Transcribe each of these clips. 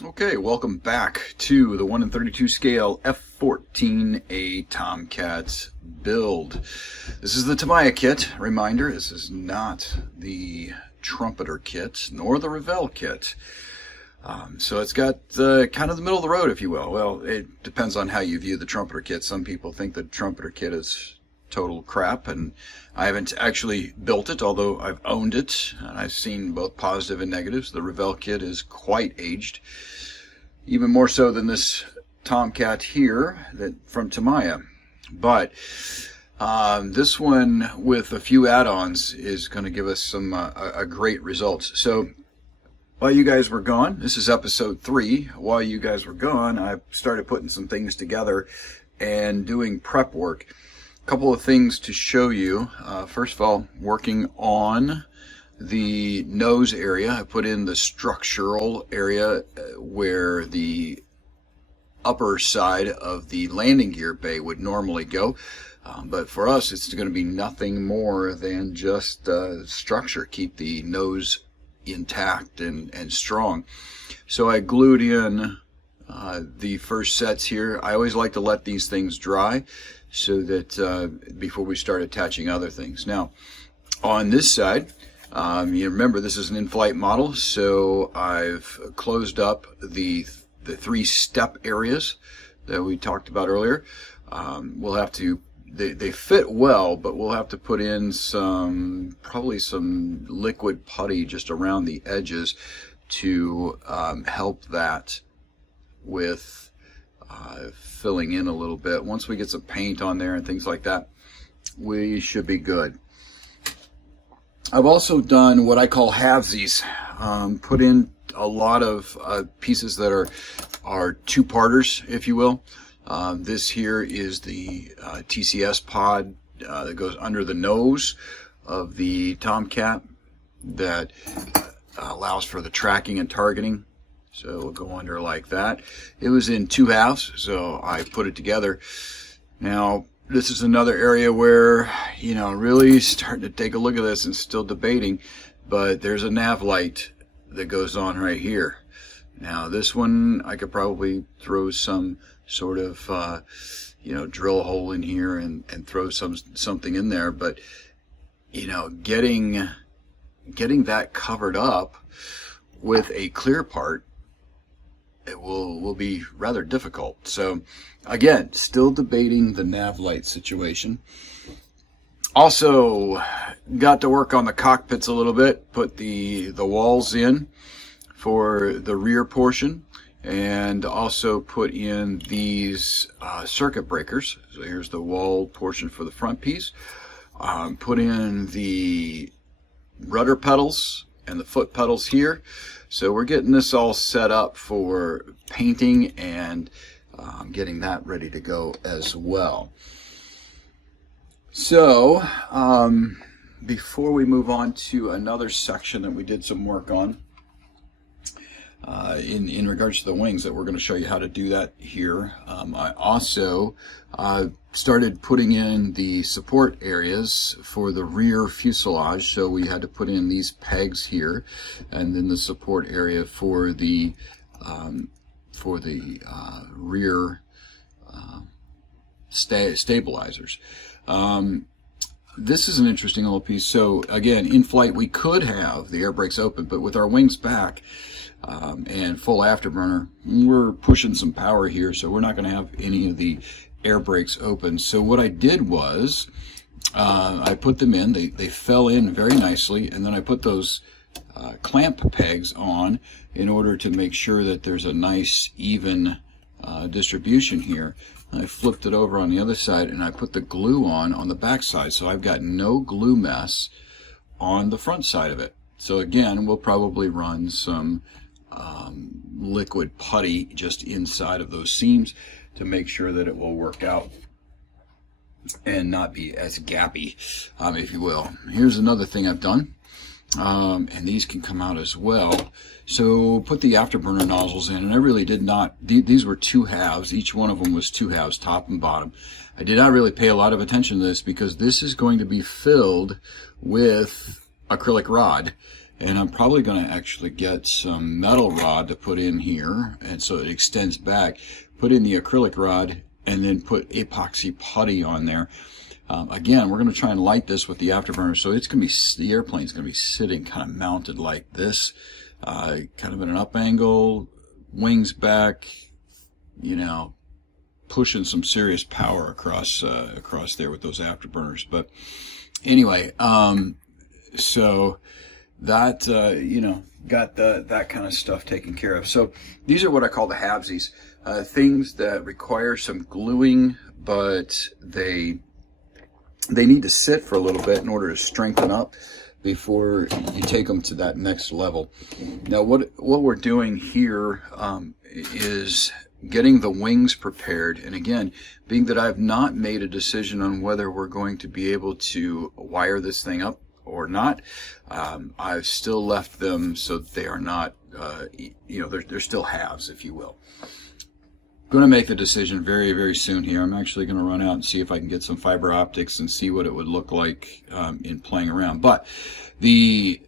Okay, welcome back to the 1 in 32 scale F-14A Tomcat build. This is the Tamiya kit. Reminder, this is not the trumpeter kit, nor the Revell kit. So it's got kind of the middle of the road, if you will. Well, it depends on how you view the trumpeter kit. Some people think the trumpeter kit is total crap, and I haven't actually built it, although I've owned it, and I've seen both positive and negatives. The Revell kit is quite aged, even more so than this Tomcat here from Tamiya. But this one with a few add-ons is going to give us some a great results. So while you guys were gone, this is episode 3. While you guys were gone, I started putting some things together and doing prep work. Couple of things to show you. First of all, working on the nose area. I put in the structural area where the upper side of the landing gear bay would normally go. But for us, it's going to be nothing more than just structure. Keep the nose intact and strong. So I glued in the first sets here. I always like to let these things dry so that before we start attaching other things. Now, on this side, you remember this is an in-flight model, so I've closed up the 3 step areas that we talked about earlier. We'll have to, they fit well, but we'll have to put in probably some liquid putty just around the edges to help that with filling in a little bit. Once we get some paint on there and things like that, we should be good. I've also done what I call halvesies. Put in a lot of pieces that are two-parters, if you will. This here is the TCS pod that goes under the nose of the Tomcat that allows for the tracking and targeting. So it'll go under like that. It was in 2 halves, so I put it together. Now, this is another area where, you know, really starting to take a look at this and still debating, but there's a nav light that goes on right here. Now, this one, I could probably throw some sort of, you know, drill a hole in here and throw something in there, but, you know, getting that covered up with a clear part, it will be rather difficult. So again, still debating the nav light situation. Also got to work on the cockpits a little bit, put the walls in for the rear portion, and also put in these circuit breakers. So here's the wall portion for the front piece. Put in the rudder pedals and the foot pedals here. So we're getting this all set up for painting and getting that ready to go as well. So before we move on to another section that we did some work on in regards to the wings, that we're going to show you how to do that here, I also started putting in the support areas for the rear fuselage. So we had to put in these pegs here, and then the support area for the rear stabilizers. This is an interesting little piece. So again, in flight we could have the air brakes open, but with our wings back and full afterburner, we're pushing some power here, so we're not going to have any of the air brakes open. So what I did was I put them in, they fell in very nicely, and then I put those clamp pegs on in order to make sure that there's a nice even distribution here. I flipped it over on the other side and I put the glue on the back side, so I've got no glue mess on the front side of it. So again, we'll probably run some liquid putty just inside of those seams to make sure that it will work out and not be as gappy, if you will. Here's another thing I've done, and these can come out as well. So put the afterburner nozzles in, and I really did not, these were 2 halves, each one of them was 2 halves, top and bottom. I did not really pay a lot of attention to this because this is going to be filled with acrylic rod, And I'm probably going to actually get some metal rod to put in here, and so it extends back. Put in the acrylic rod and then put epoxy putty on there. Again, we're going to try and light this with the Afterburner, so it's going to be, the airplane's going to be sitting kind of mounted like this, kind of in an up angle, wings back, you know, pushing some serious power across there with those Afterburners. But anyway, so that you know, got that kind of stuff taken care of. So these are what I call the halvesies, things that require some gluing, but they need to sit for a little bit in order to strengthen up before you take them to that next level. Now what we're doing here is getting the wings prepared, and again, being that I've not made a decision on whether we're going to be able to wire this thing up or not, I've still left them so that they are not, you know, they're still halves, if you will. Going to make the decision very, very soon here. I'm actually going to run out and see if I can get some fiber optics and see what it would look like in playing around. But the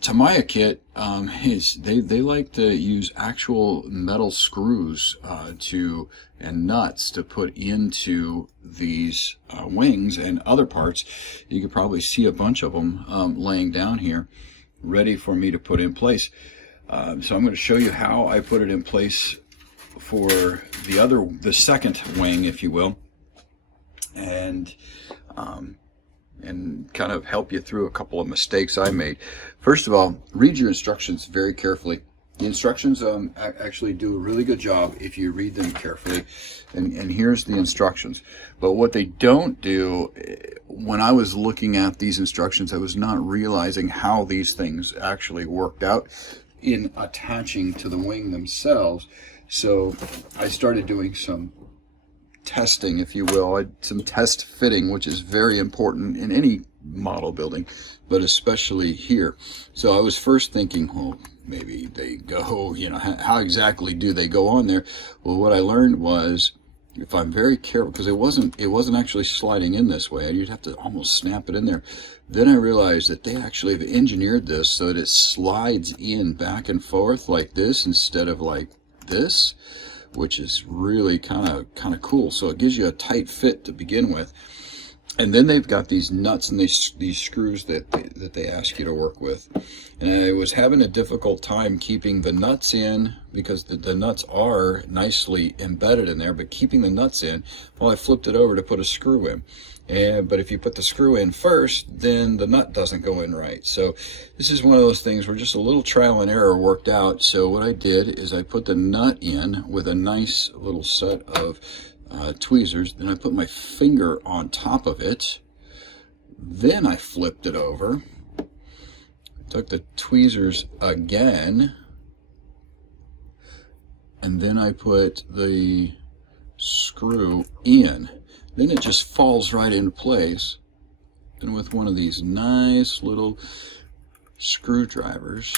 Tamiya kit is they like to use actual metal screws and nuts to put into these wings and other parts. You could probably see a bunch of them laying down here, ready for me to put in place. So I'm going to show you how I put it in place for the second wing, if you will, and kind of help you through a couple of mistakes I made. First of all, read your instructions very carefully. The instructions actually do a really good job if you read them carefully, and here's the instructions. But what they don't do, when I was looking at these instructions, I was not realizing how these things actually worked out in attaching to the wing themselves. So I started doing some testing, if you will, some test fitting, which is very important in any model building, but especially here. So I was first thinking, well, maybe they go, you know, how exactly do they go on there? Well, what I learned was, if I'm very careful, because it wasn't actually sliding in this way, you'd have to almost snap it in there. Then I realized that they actually have engineered this so that it slides in back and forth like this instead of like this, which is really kind of cool. So it gives you a tight fit to begin with, and then they've got these nuts and these screws that they ask you to work with. And I was having a difficult time keeping the nuts in, because the nuts are nicely embedded in there, but keeping the nuts in, well, I flipped it over to put a screw in. But if you put the screw in first, then the nut doesn't go in right. So this is one of those things where just a little trial and error worked out. So what I did is I put the nut in with a nice little set of tweezers. Then I put my finger on top of it. Then I flipped it over, took the tweezers again, and then I put the screw in. Then it just falls right into place. And with one of these nice little screwdrivers,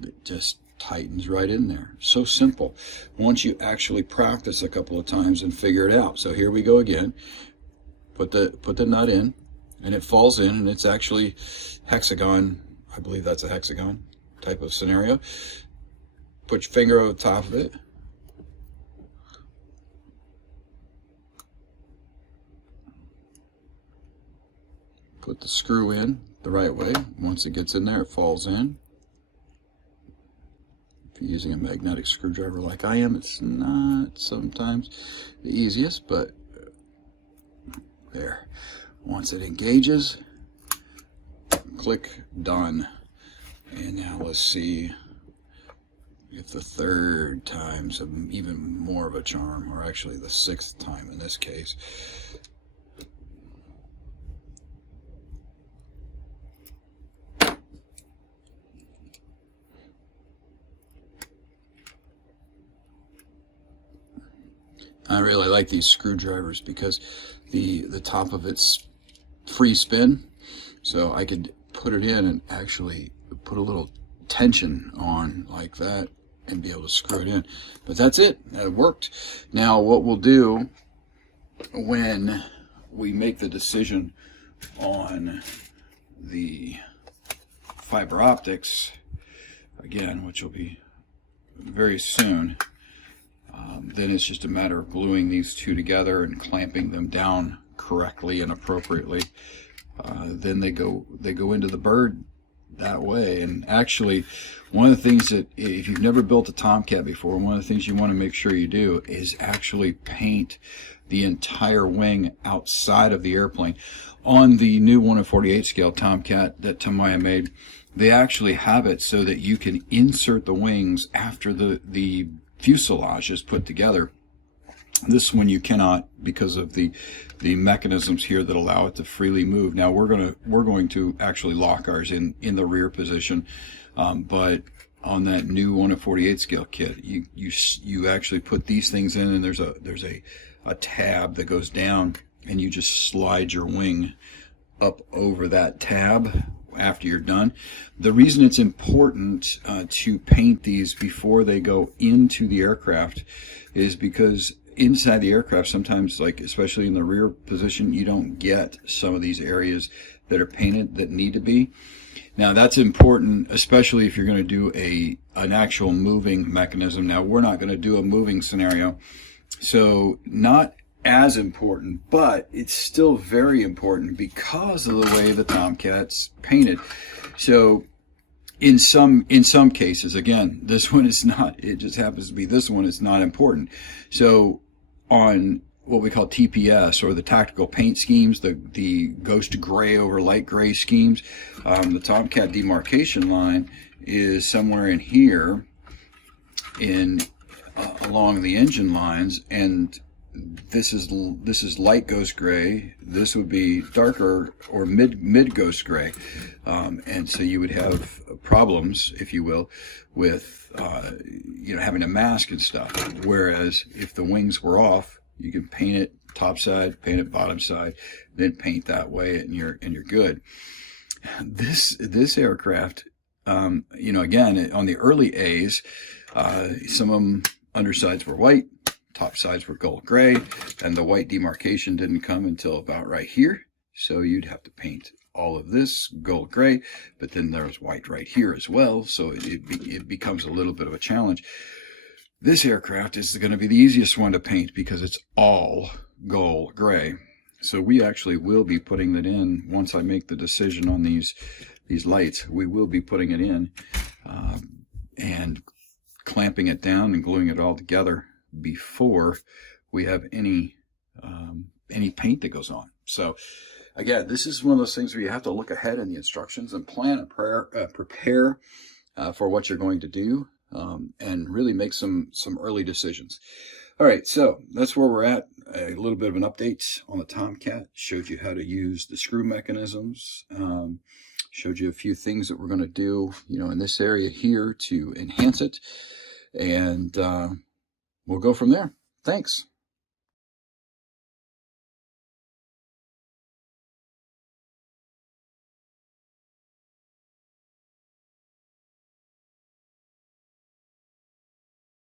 it just tightens right in there. So simple once you actually practice a couple of times and figure it out. So here we go again. Put the nut in, and it falls in, and it's actually hexagon. I believe that's a hexagon type of scenario. Put your finger over the top of it. Put the screw in the right way. Once it gets in there, it falls in. If you're using a magnetic screwdriver like I am, it's not sometimes the easiest, but there. Once it engages, click, done. And now let's see if the third time's even more of a charm, or actually the sixth time in this case. I really like these screwdrivers because the top of it's free spin, so I could put it in and actually put a little tension on like that and be able to screw it in. But that's it. It worked. Now what we'll do when we make the decision on the fiber optics, again, which will be very soon, then it's just a matter of gluing these two together and clamping them down correctly and appropriately. Then they go into the bird that way. And actually, one of the things that, if you've never built a Tomcat before, one of the things you want to make sure you do is actually paint the entire wing outside of the airplane. On the new 1/48 scale Tomcat that Tamiya made, they actually have it so that you can insert the wings after the fuselage is put together. This one you cannot, because of the mechanisms here that allow it to freely move. Now we're going to actually lock ours in the rear position, but on that new 1/48 scale kit, you actually put these things in, and there's a tab that goes down, and you just slide your wing up over that tab after you're done. The reason it's important to paint these before they go into the aircraft is because inside the aircraft, sometimes, like especially in the rear position, you don't get some of these areas that are painted that need to be. Now that's important, especially if you're going to do an actual moving mechanism. Now we're not going to do a moving scenario, so not as important, but it's still very important because of the way the Tomcat's painted. So in some cases, again, this one is not, it just happens to be this one is not important. So on what we call TPS, or the tactical paint schemes, the ghost gray over light gray schemes, the Tomcat demarcation line is somewhere in here along the engine lines, and this is light ghost gray. This would be darker or mid ghost gray, and so you would have problems, if you will, with having to mask and stuff. Whereas if the wings were off, you can paint it top side, paint it bottom side, then paint that way, and you're good. This aircraft, again, on the early A's, some of them undersides were white, top sides were gold gray, and the white demarcation didn't come until about right here. So you'd have to paint all of this gold gray, but then there's white right here as well, so it becomes a little bit of a challenge. This aircraft is going to be the easiest one to paint because it's all gold gray. So we actually will be putting that in once I make the decision on these lights. We will be putting it in and clamping it down and gluing it all together before we have any paint that goes on. So again, this is one of those things where you have to look ahead in the instructions and plan and prepare for what you're going to do, and really make some early decisions. All right, so that's where we're at. A little bit of an update on the Tomcat. Showed you how to use the screw mechanisms. Showed you a few things that we're going to do, in this area here to enhance it, and we'll go from there. Thanks.